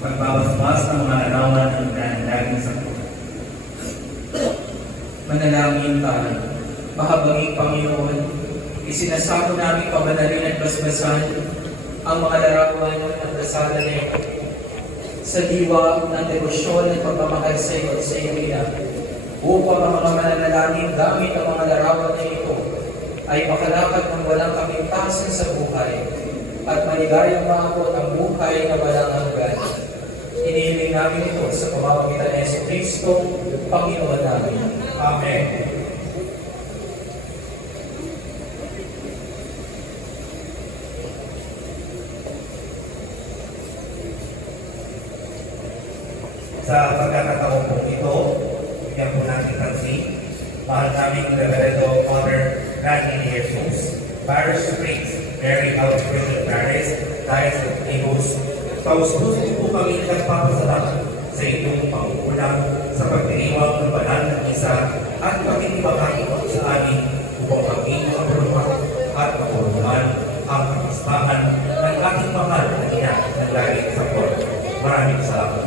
magbabasbas ng mga larawan ng dahil sa buhay. Manalangin tayo. Mahabaging Panginoon, isinasamo namin pamanalin at basbasan ang mga larawan at dasada na ito sa diwa ng debosyon at pagmamahal sa iyo at sa iyong ina, upang ang mga mananalangin gamit ang mga larawan na ito ay makalakad ng walang kapintasan sa buhay at maligayang maabot ang buhay na walang hanggan. Inihiling namin ito sa pamamagitan ni Jesu-Kristo, Panginoon namin. Amen. Sa pagkakataon po ito, bigyan po natin pansin, mahal naming Reverendo Father Rani Jesus, Parish Priest, Mary Outbreak Paris, Diocese of Lagos. Taus-puso po kami nagpapasalamat sa inyong pangukulang sa pagdiriwang ng banal na isa at pagkitibagay sa amin upang maging mapulungan at mapulungan ang kapistahan ng ating mahal na ina ng langit sa Lord. Maraming salamat.